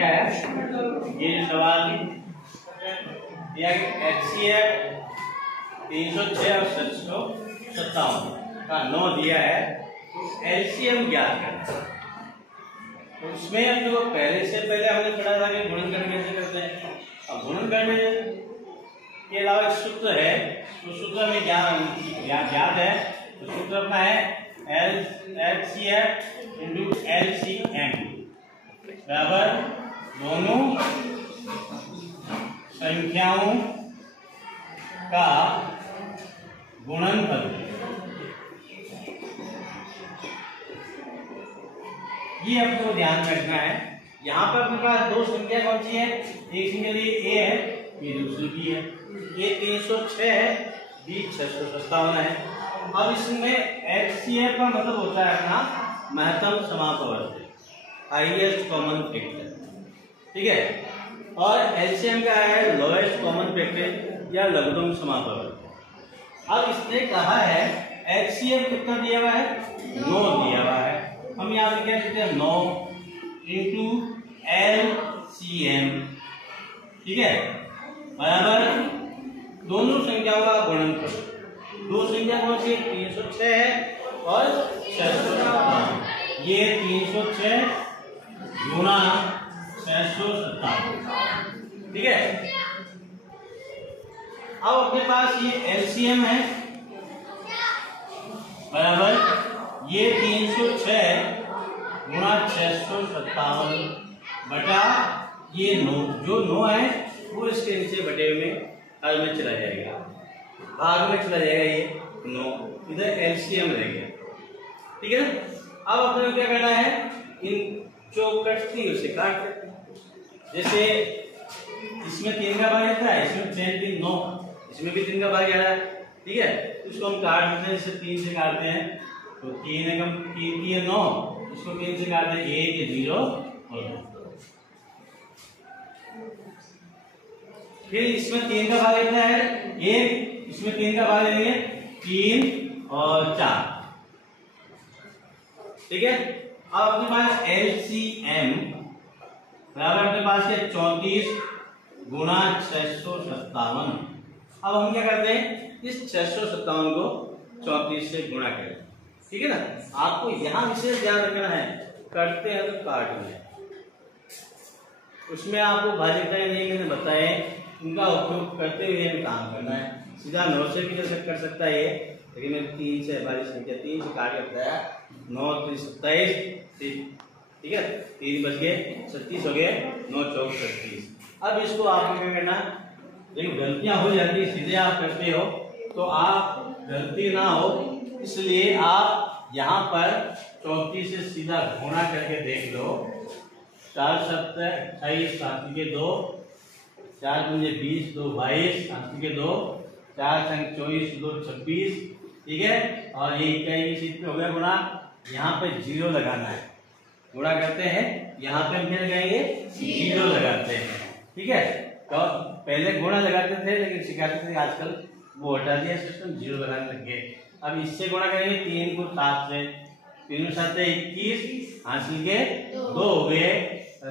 क्या है, ये जो सवाल दिया कि HCF 306 और 757 का 9 दिया है, तो LCM ज्ञात करना। तो उसमें हम लोग पहले हमने पढ़ा था कि गुणन करने कैसे करते हैं। अब गुणन करने के अलावा एक सूत्र है, तो सूत्र में ज्ञात है, तो सूत्र अपना है LCF into LCM बराबर दोनों संख्याओं का गुणनफल। ये आपको ध्यान रखना है। यहाँ पर अपने पास दो संख्या कौन सी है, एक संख्या ए है, ये दूसरी बी है। ये 306 है, बी 657 है। अब इसमें HCF का मतलब होता है अपना महत्तम समापवर्ती, हाईएस्ट कॉमन फैक्टर, ठीक है। और LCM का है लोएस्ट कॉमन फैक्टर या लघुत्तम समापवर्ती। अब इसने कहा है HCF कितना दिया हुआ है, 9 दिया हुआ है। हम यहाँ पे क्या लिखते हैं, 9 इंटू LCM, ठीक है, बराबर दोनों संख्याओं का गुणनफल। दो संख्या कौन सी, 306 है और 657। ये 306 गुणा 657, ठीक है। अब अपने पास ये LCM है, बराबर ये 306 गुणा 657 बटा ये 9, जो 9 है वो इसके नीचे बटे में हर में चला जाएगा, भाग में चला जाएगा, ये 9 इधर LCM रह गया, ठीक है। अब अपने क्या करना है, इन जो कटती है उसे काट देते हैं। जैसे इसमें 3 का भाग आता है, इसमें 3 9, इसमें भी 3 का भाग आ रहा है, ठीक है। इसको हम काट देते हैं, जैसे 3 से काटते हैं तो 3 एकम 3 की 9, इसको 3 से काटते हैं 1 0 और 2। फिर इसमें 3 का भाग कितना है, 1, इसमें 3 का भाग लेंगे 3 और 4, ठीक है। अब अपने पास LCM बराबर अपने पास है 34 गुणा 657। अब हम क्या करते हैं, इस 657 को 34 से गुणा करें, ठीक है ना। आपको यहां विशेष ध्यान रखना है, करते हैं तो काट में, उसमें आपको भाज्यताएं नहीं मैंने बताए, उनका उपयोग करते हुए हमें काम करना है। सीधा 9 से भी कर सकता है ये, लेकिन मैं 3 से हमारी संख्या 3 से काट करता है, 9 3 27, ठीक है, 3 बच गए 36 हो गए, 9 4 36। अब इसको आपको क्या करना, लेकिन गलतियां हो जाती है, सीधे आप करते हो तो आप गलती ना हो, इसलिए आप यहाँ पर 34 से सीधा गुणा करके देख लो। 4 7 28, 7 के 2, 4 दूनी 20, 2 22, 7 के 2, 4 संग 24, 2 26, ठीक है। और ये इकाई की चीज पे हो गया गुणा, यहाँ पे 0 लगाना है, गुणा करते हैं यहाँ पे हम क्या लगाएंगे, 0 लगाते हैं, ठीक है। तो पहले गुणा लगाते थे, लेकिन सिखाते थे, आजकल वो हटा दिया सिस्टम, 0 लगाने लग गए। अब इससे गुणा करेंगे 3 को 7 से, 3 7 21, हासिल के 2 हो गए,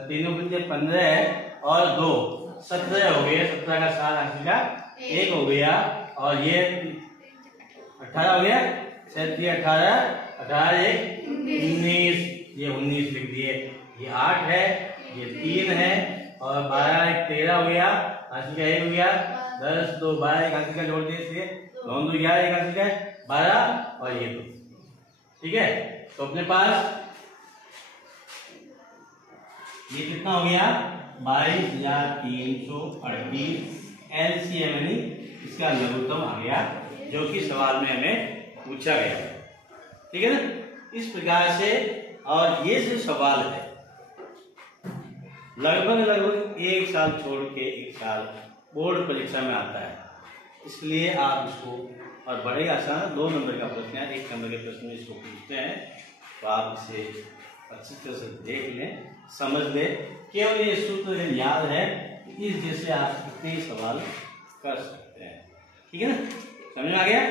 3 पंजे 15 है और 2 17 हो गए, 17 का 7 हासिल का 1 हो गया, और ये 18 हो गया, 7 18, 18 1 19, ये 19 लिख दिए। ये 8 है, ये 3 है, और 12 1 13 हो गया, हासिल का 1 हो गया, 10 2 12, एक हासिल का जोड़ दिए, 9 2 11, एक हासिल का 12 और ये 2, ठीक है। तो अपने पास ये कितना हो गया, 22,338 LCM यानी इसका लघुत्तम आ गया, जो कि सवाल में हमें पूछा गया, ठीक है ना। इस प्रकार से, और ये जो सवाल है लगभग 1 साल छोड़ के 1 साल बोर्ड परीक्षा में आता है, इसलिए आप इसको, और बड़े आसान 2 नंबर का प्रश्न है, 1 नंबर के प्रश्न में इसको पूछते हैं, तो आप इसे अच्छी तरह से देख लें, समझ लें। केवल ये सूत्र याद है, इस जैसे आप कितने सवाल कर सकते हैं, ठीक है ना, समझ में आ गया।